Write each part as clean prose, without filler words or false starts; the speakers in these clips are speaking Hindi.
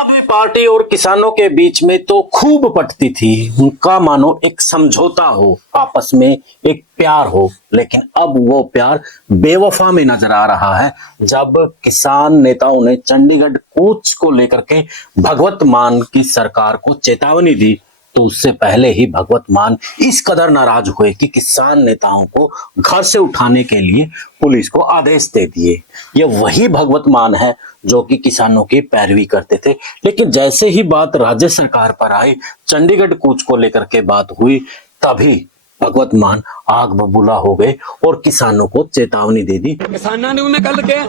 आदमी पार्टी और किसानों के बीच में तो खूब पटती थी, उनका मानो एक समझौता हो, आपस में एक प्यार हो। लेकिन अब वो प्यार बेवफा में नजर आ रहा है, जब किसान नेताओं ने चंडीगढ़ कूच को लेकर के भगवत मान की सरकार को चेतावनी दी, तो उससे पहले ही भगवत मान इस कदर नाराज हुए कि किसान नेताओं को घर से उठाने के लिए पुलिस को आदेश दे दिए। ये वही भगवत मान है जो कि किसानों की पैरवी करते थे। लेकिन जैसे ही बात राज्य सरकार पर आई, चंडीगढ़ कूच को लेकर के बात हुई, तभी भगवत मान आग बबूला हो गए और किसानों को चेतावनी दे दी। किसानों ने मैं कल कहा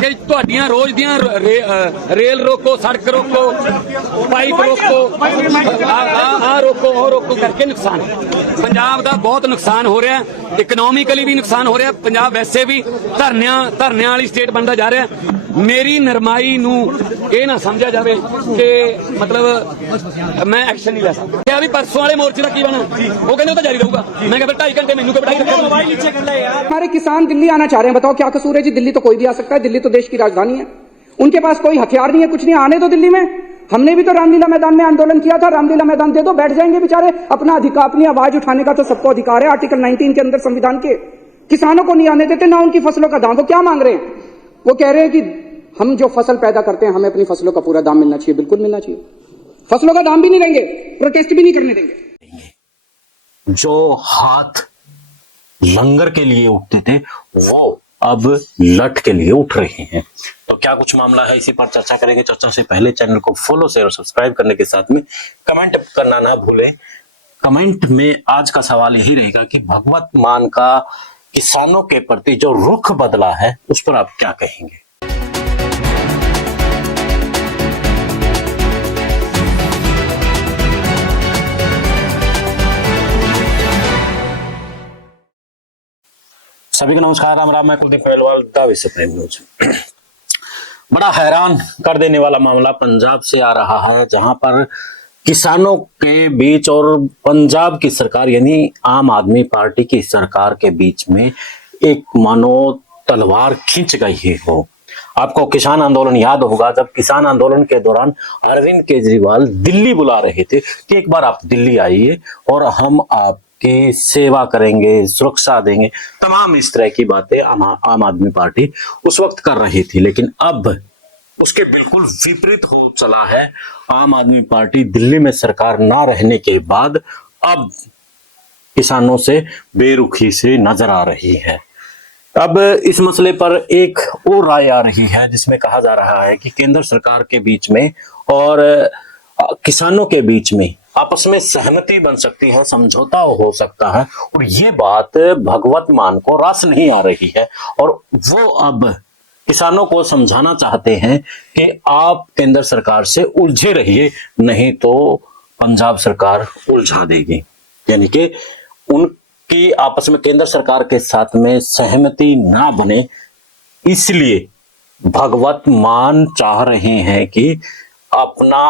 कि ਤੁਹਾਡੀਆਂ रोज दियां रेल रोको, सड़क रोको, पाइप रोको, आ रोको, ਉਹ रोको करके नुकसान पंजाब ਦਾ बहुत नुकसान हो रहा है, इकोनॉमिकली भी नुकसान हो रहा है। पंजाब वैसे भी ਧਰਨਿਆਂ ਵਾਲੀ ਸਟੇਟ बनता जा रहा है। मेरी नरमाई नूं ਇਹ ਨਾ ਸਮਝਿਆ ਜਾਵੇ ਕਿ मतलब मैं एक्शन नहीं ले सकता। क्या भी परसों वाले मोर्चे का की बना, वो कहने वो तो जारी रहूगा। मैं क्या 2.5 घंटे मैनू हमारे किसान दिल्ली आना चाह रहे हैं, बताओ क्या कसूर है जी? दिल्ली तो कोई भी आ सकता है, दिल्ली तो देश की राजधानी है, उनके पास कोई हथियार नहीं है, कुछ नहीं, आने दो दिल्ली में। हमने भी तो रामलीला मैदान में आंदोलन किया था, रामलीला मैदान दे दो, बैठ जाएंगे बेचारे। अपना अधिकार, अपनी आवाज उठाने का तो सबको अधिकार है, आर्टिकल 19 के अंदर संविधान के। किसानों को नहीं आने देते, ना उनकी फसलों का दाम। वो क्या मांग रहे हैं? वो कह रहे हैं कि हम जो फसल पैदा करते हैं, हमें अपनी फसलों का पूरा दाम मिलना चाहिए। बिल्कुल मिलना चाहिए, फसलों का दाम भी नहीं देंगे, प्रोटेस्ट भी नहीं करने देंगे। जो हाथ लंगर के लिए उठते थे, वो अब लठ के लिए उठ रहे हैं। तो क्या कुछ मामला है, इसी पर चर्चा करेंगे। चर्चा से पहले चैनल को फॉलो, शेयर और सब्सक्राइब करने के साथ में कमेंट करना ना भूलें। कमेंट में आज का सवाल यही रहेगा कि भगवत मान का किसानों के प्रति जो रुख बदला है, उस पर आप क्या कहेंगे। सभी को नमस्कार, राम राम। मैं कुलदीप पहलवाल, दावे से प्रेम न्यूज। बड़ा हैरान कर देने वाला मामला पंजाब से आ रहा है, जहां पर किसानों के बीच और पंजाब की सरकार यानी आम आदमी पार्टी की सरकार के बीच में एक मानो तलवार खींच गई है। हो, आपको किसान आंदोलन याद होगा, जब किसान आंदोलन के दौरान अरविंद केजरीवाल दिल्ली बुला रहे थे कि एक बार आप दिल्ली आइए और हम आपकी सेवा करेंगे, सुरक्षा देंगे, तमाम इस तरह की बातें आम आदमी पार्टी उस वक्त कर रही थी। लेकिन अब उसके बिल्कुल विपरीत हो चला है। आम आदमी पार्टी दिल्ली में सरकार ना रहने के बाद अब किसानों से बेरुखी से नजर आ रही है। अब इस मसले पर एक और राय आ रही है, जिसमें कहा जा रहा है कि केंद्र सरकार के बीच में और किसानों के बीच में आपस में सहमति बन सकती है, समझौता हो सकता है। और ये बात भगवत मान को रास नहीं आ रही है, और वो अब किसानों को समझाना चाहते हैं कि आप केंद्र सरकार से उलझे रहिए, नहीं तो पंजाब सरकार उलझा देगी। यानी कि उनकी आपस में केंद्र सरकार के साथ में सहमति ना बने, इसलिए भगवत मान चाह रहे हैं कि अपना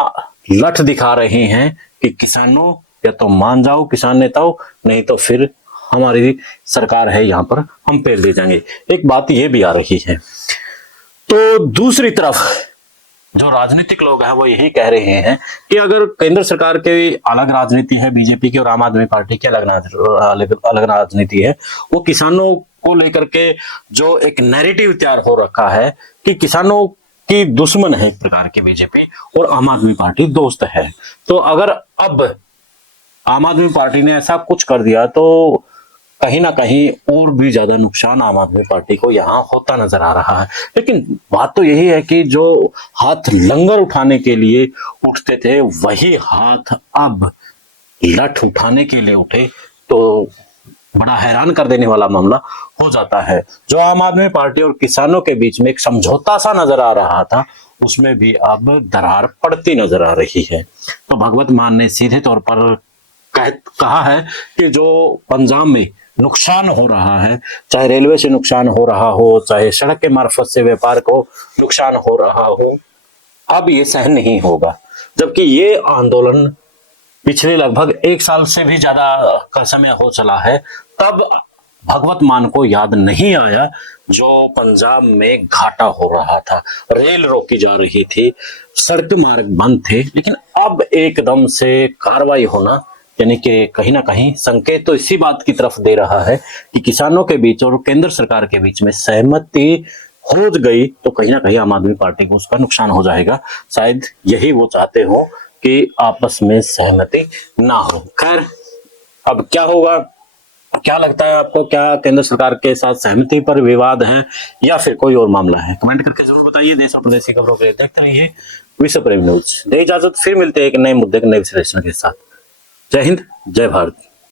लठ दिखा रहे हैं कि किसानों या तो मान जाओ किसान नेताओं, नहीं तो फिर हमारी सरकार है यहाँ पर, हम पेल दे जाएंगे। एक बात ये भी आ रही है। तो दूसरी तरफ जो राजनीतिक लोग हैं वो यही कह रहे हैं कि अगर केंद्र सरकार की अलग राजनीति है, बीजेपी की, और आम आदमी पार्टी की अलग राजनीति है, वो किसानों को लेकर के जो एक नैरेटिव तैयार हो रखा है कि किसानों की दुश्मन है एक प्रकार की बीजेपी और आम आदमी पार्टी दोस्त है। तो अगर अब आम आदमी पार्टी ने ऐसा कुछ कर दिया तो कहीं ना कहीं और भी ज्यादा नुकसान आम आदमी पार्टी को यहाँ होता नजर आ रहा है। लेकिन बात तो यही है कि जो हाथ लंगर उठाने के लिए उठते थे, वही हाथ अब लठ उठाने के लिए उठे, तो बड़ा हैरान कर देने वाला मामला हो जाता है। जो आम आदमी पार्टी और किसानों के बीच में एक समझौता सा नजर आ रहा था, उसमें भी अब दरार पड़ती नजर आ रही है। तो भगवत मान ने सीधे तौर पर कहा है कि जो पंजाब में नुकसान हो रहा है, चाहे रेलवे से नुकसान हो रहा हो, चाहे सड़क के मार्फत से व्यापार को नुकसान हो रहा हो, अब ये सहन नहीं होगा। जबकि ये आंदोलन पिछले लगभग 1 साल से भी ज्यादा का समय हो चला है, तब भगवत मान को याद नहीं आया जो पंजाब में घाटा हो रहा था, रेल रोकी जा रही थी, सड़क मार्ग बंद थे, लेकिन अब एकदम से कार्रवाई होना यानी कि कहीं ना कहीं संकेत तो इसी बात की तरफ दे रहा है कि किसानों के बीच और केंद्र सरकार के बीच में सहमति हो गई तो कहीं ना कहीं आम आदमी पार्टी को उसका नुकसान हो जाएगा। शायद यही वो चाहते हो कि आपस में सहमति ना हो। खैर अब क्या होगा, क्या लगता है आपको, क्या केंद्र सरकार के साथ सहमति पर विवाद है या फिर कोई और मामला है? कमेंट करके जरूर बताइए। देश और प्रदेश की खबरों के लिए देखते रहिए विश्व प्रेम न्यूज। दे इजाजत, फिर मिलते हैं एक नए मुद्दे के नए विश्लेषण के साथ। जय हिंद, जय भारत।